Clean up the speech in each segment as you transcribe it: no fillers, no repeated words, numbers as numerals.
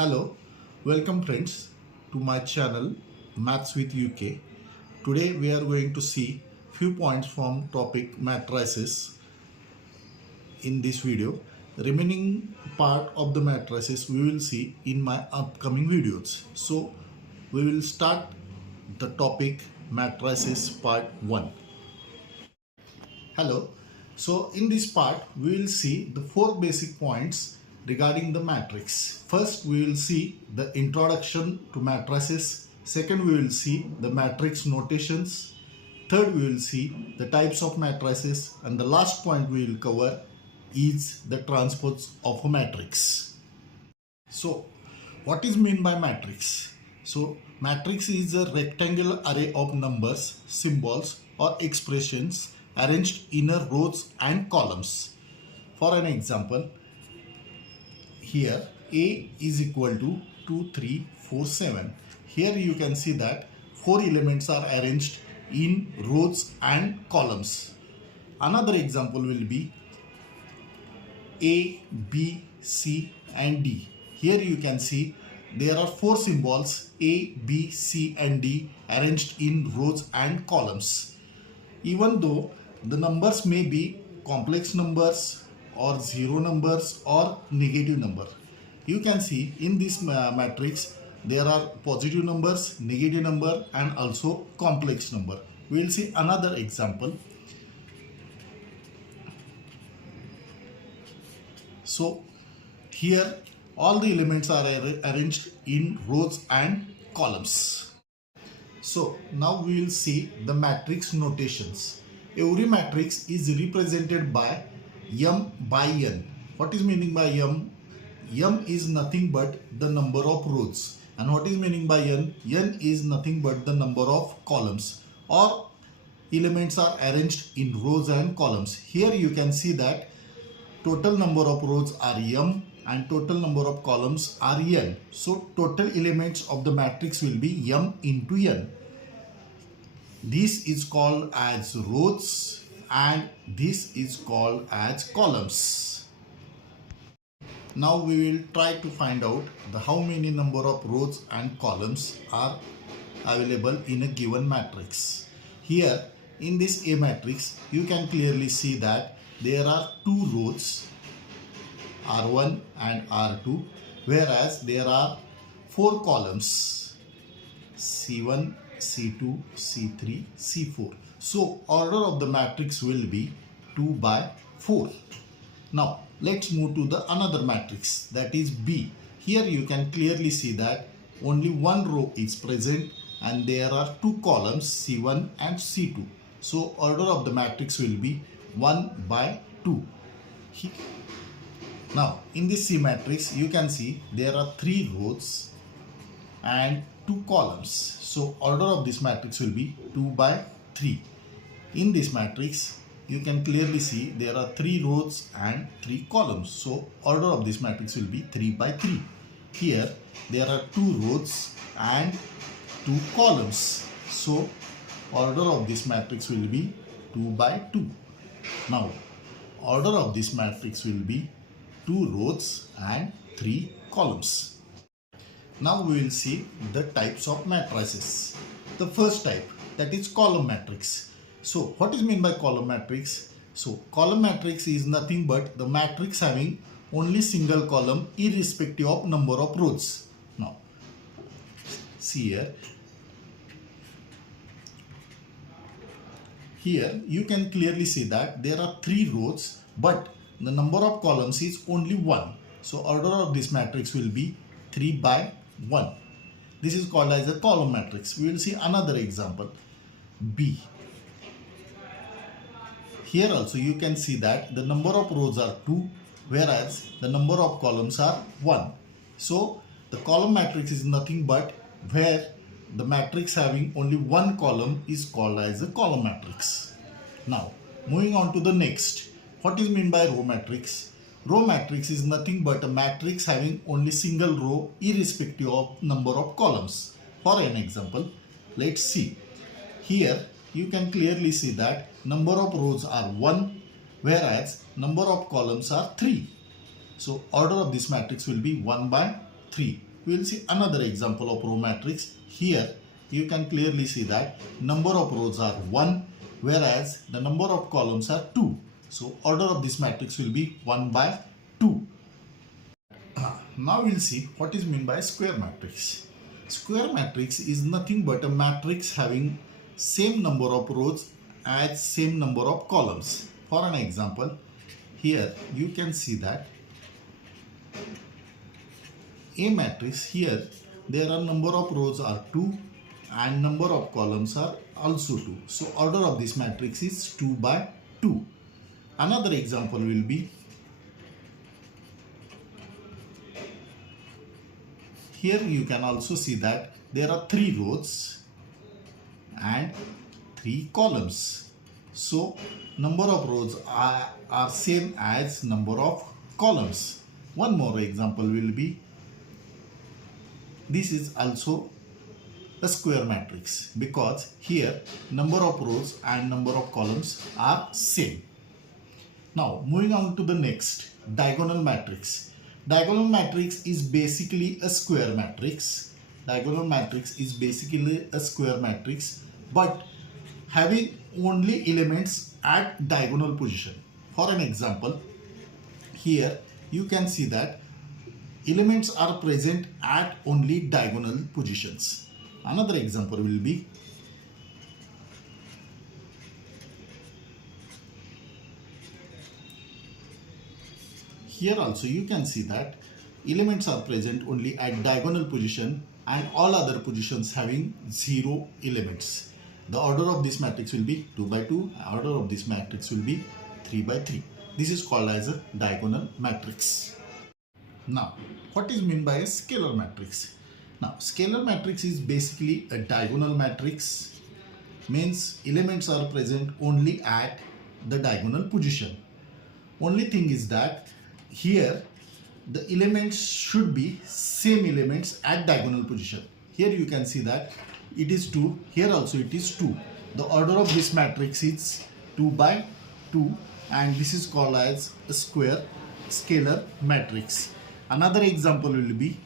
Hello, welcome friends to my channel Maths with UK. Today we are going to see few points from topic matrices in this video. Remaining part of the matrices we will see in my upcoming videos. So we will start the topic matrices part 1. Hello. So in this part we will see the 4 basic points regarding the matrix. First we will see the introduction to matrices. Second we will see the matrix notations. Third we will see the types of matrices, and the last point we will cover is the transpose of a matrix. So what is meant by matrix? So matrix is a rectangular array of numbers, symbols or expressions arranged in a rows and columns. For an example, here A is equal to 2, 3, 4, 7. Here you can see that 4 elements are arranged in rows and columns. Another example will be A, B, C and D. Here you can see there are 4 symbols A, B, C and D arranged in rows and columns. Even though the numbers may be complex numbers or zero numbers or negative number, you can see in this matrix there are positive numbers, negative number and also complex number. We will see another example. So here all the elements are arranged in rows and columns. So now we will see the matrix notations. Every matrix is represented by m by n. What is meaning by m? M is nothing but the number of rows. And what is meaning by n? N is nothing but the number of columns, or elements are arranged in rows and columns. Here you can see that total number of rows are m and total number of columns are n. So total elements of the matrix will be m into n. This is called as rows and this is called as columns. Now we will try to find out how many number of rows and columns are available in a given matrix. Here in this A matrix you can clearly see that there are 2 rows R1 and R2, whereas there are 4 columns C1, C2, C3, C4. So order of the matrix will be 2 by 4. Now let's move to the another matrix, that is B. Here you can clearly see that only 1 row is present and there are 2 columns C1 and C2. So order of the matrix will be 1 by 2. Now in this C matrix you can see there are 3 rows and 2 columns. So order of this matrix will be 2 by 3. In this matrix you can clearly see there are 3 rows and 3 columns. So order of this matrix will be 3 by 3. Here there are 2 rows and 2 columns. So order of this matrix will be 2 by 2. Now order of this matrix will be 2 rows and 3 columns. Now we will see the types of matrices. The first type, that is column matrix. So what is meant by column matrix? So column matrix is nothing but the matrix having only single column irrespective of number of rows. Now see here. Here you can clearly see that there are 3 rows but the number of columns is only 1. So order of this matrix will be 3 by 1. This is called as a column matrix. We will see another example, B. Here also you can see that the number of rows are 2, whereas the number of columns are 1. So the column matrix is nothing but where the matrix having only 1 column is called as a column matrix. Now moving on to the next. What is meant by row matrix? Row matrix is nothing but a matrix having only single row irrespective of number of columns. For an example, let's see. Here you can clearly see that number of rows are 1, whereas number of columns are 3. So order of this matrix will be 1 by 3. we will see another example of row matrix. Here you can clearly see that number of rows are 1, whereas the number of columns are 2. So order of this matrix will be 1 by 2. Now we'll see what is meant by square matrix. Square matrix is nothing but a matrix having same number of rows as same number of columns. For an example, here you can see that A matrix, here there are number of rows are 2 and number of columns are also 2. So order of this matrix is 2 by 2. Another example will be, here you can also see that there are 3 rows and 3 columns. So number of rows are same as number of columns. One more example will be, this is also a square matrix because here number of rows and number of columns are same. Now moving on to the next, diagonal matrix. Diagonal matrix is basically a square matrix. Diagonal matrix is basically a square matrix but having only elements at diagonal position. For an example, here you can see that elements are present at only diagonal positions. Another example will be, here also you can see that elements are present only at diagonal position and all other positions having 0 elements. The order of this matrix will be 2 by 2, order of this matrix will be 3 by 3. This is called as a diagonal matrix. Now, what is meant by a scalar matrix? Now, scalar matrix is basically a diagonal matrix, means elements are present only at the diagonal position. Only thing is that here the elements should be same elements at diagonal position. Here you can see that it is 2, here also it is 2. The order of this matrix is 2 by 2 and this is called as a scalar matrix. Another example will be,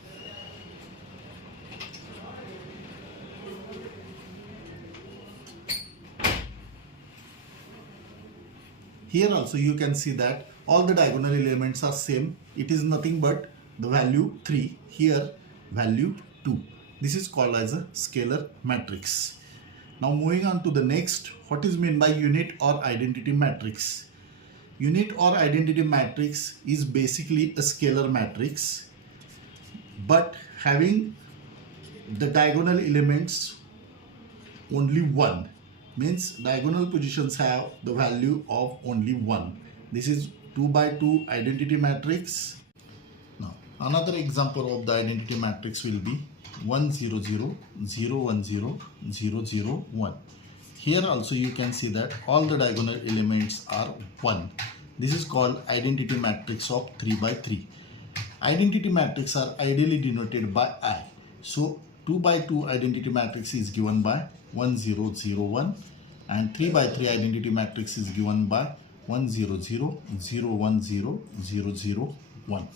here also you can see that all the diagonal elements are same. It is nothing but the value 3, here value 2. This is called as a scalar matrix. Now moving on to the next, what is meant by unit or identity matrix? Unit or identity matrix is basically a scalar matrix but having the diagonal elements only 1, means diagonal positions have the value of only 1. This is 2 by 2 identity matrix. Now another example of the identity matrix will be 1 0 0 0 1 0 0 0 1. Here also you can see that all the diagonal elements are 1. This is called identity matrix of 3 by 3. Identity matrix are ideally denoted by I. So 2 by 2 identity matrix is given by 1 0 0 1 and 3 by 3 identity matrix is given by 1 0 0 0 1 0 0 0 1.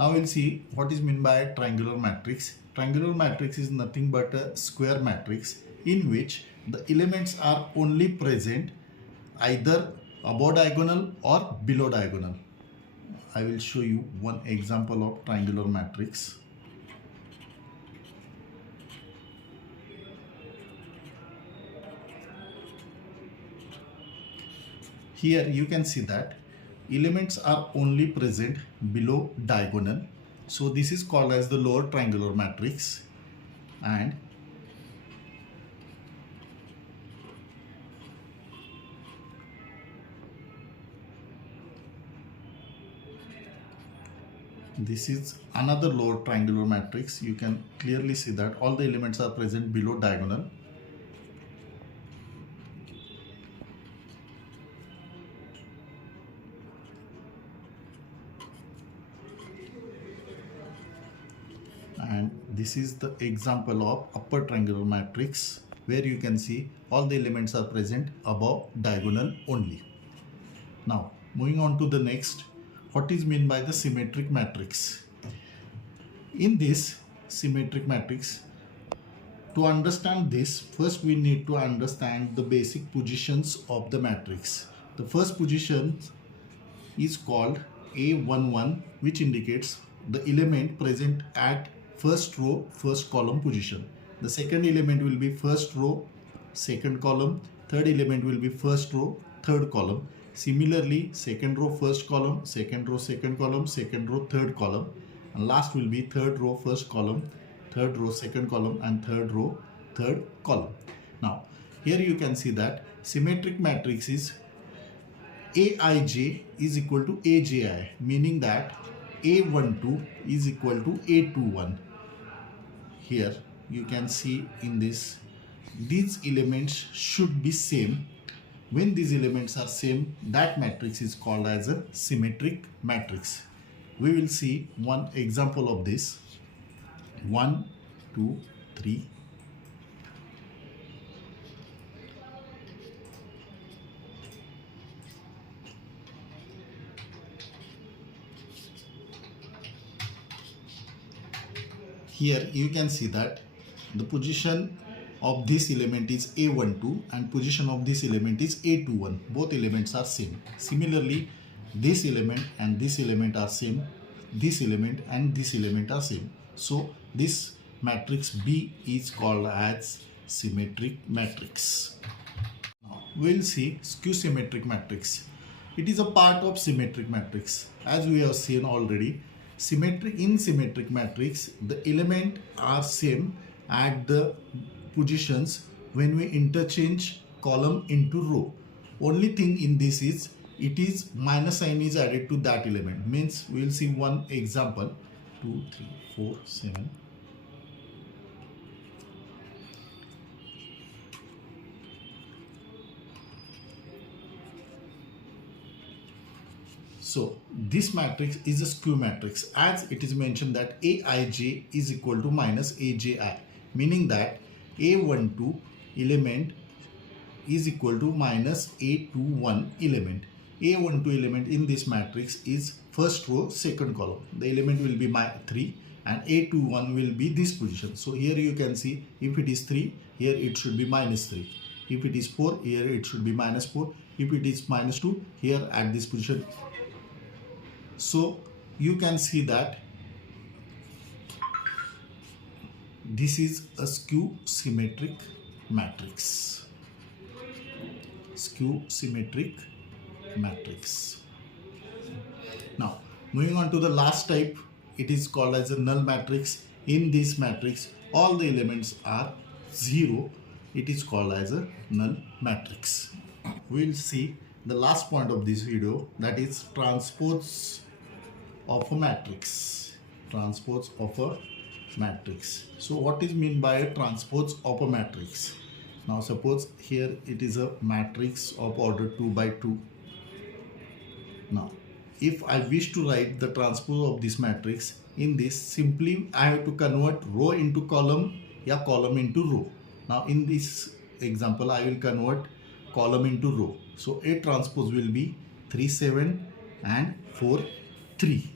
Now we'll see what is meant by a triangular matrix. Triangular matrix is nothing but a square matrix in which the elements are only present either above diagonal or below diagonal. I will show you one example of triangular matrix. Here you can see that elements are only present below diagonal. So this is called as the lower triangular matrix, and this is another lower triangular matrix. You can clearly see that all the elements are present below diagonal. And this is the example of upper triangular matrix where you can see all the elements are present above diagonal only. Now moving on to the next, what is meant by the symmetric matrix? In this symmetric matrix, to understand this, first we need to understand the basic positions of the matrix. The first position is called A11, which indicates the element present at first row, first column position. The second element will be first row, second column. Third element will be first row, third column. Similarly, second row, first column, second row, second column, second row, third column. And last will be third row, first column, third row, second column, and third row, third column. Now, here you can see that symmetric matrix is Aij is equal to Aji, meaning that A12 is equal to A21. Here you can see in this, these elements should be same. When these elements are same, that matrix is called as a symmetric matrix. We will see one example of this. 1, 2, 3. Here you can see that the position of this element is A12 and position of this element is A21. Both elements are same. Similarly, this element and this element are same. This element and this element are same. So this matrix B is called as symmetric matrix. Now we'll see skew symmetric matrix. It is a part of symmetric matrix. As we have seen already, in symmetric matrix, the elements are same at the positions when we interchange column into row. Only thing in this is it is minus sign is added to that element. Means we will see one example. 2, 3, 4, 7. So this matrix is a skew matrix, as it is mentioned that Aij is equal to minus Aji, meaning that A12 element is equal to minus A21 element. A12 element in this matrix is first row, second column. The element will be 3 and A21 will be this position. So here you can see if it is 3, here it should be minus 3. If it is 4, here it should be minus 4. If it is minus 2, here at this position. So you can see that this is a skew symmetric matrix. Skew symmetric matrix. Now moving on to the last type, it is called as a null matrix. In this matrix, all the elements are 0. It is called as a null matrix. We will see the last point of this video, that is transpose of a matrix. Transpose of a matrix. So what is meant by a transpose of a matrix? Now suppose here it is a matrix of order 2 by 2. Now if I wish to write the transpose of this matrix, in this simply I have to convert row into column or column into row. Now in this example I will convert column into row. So A transpose will be 3, 7 and 4, 3.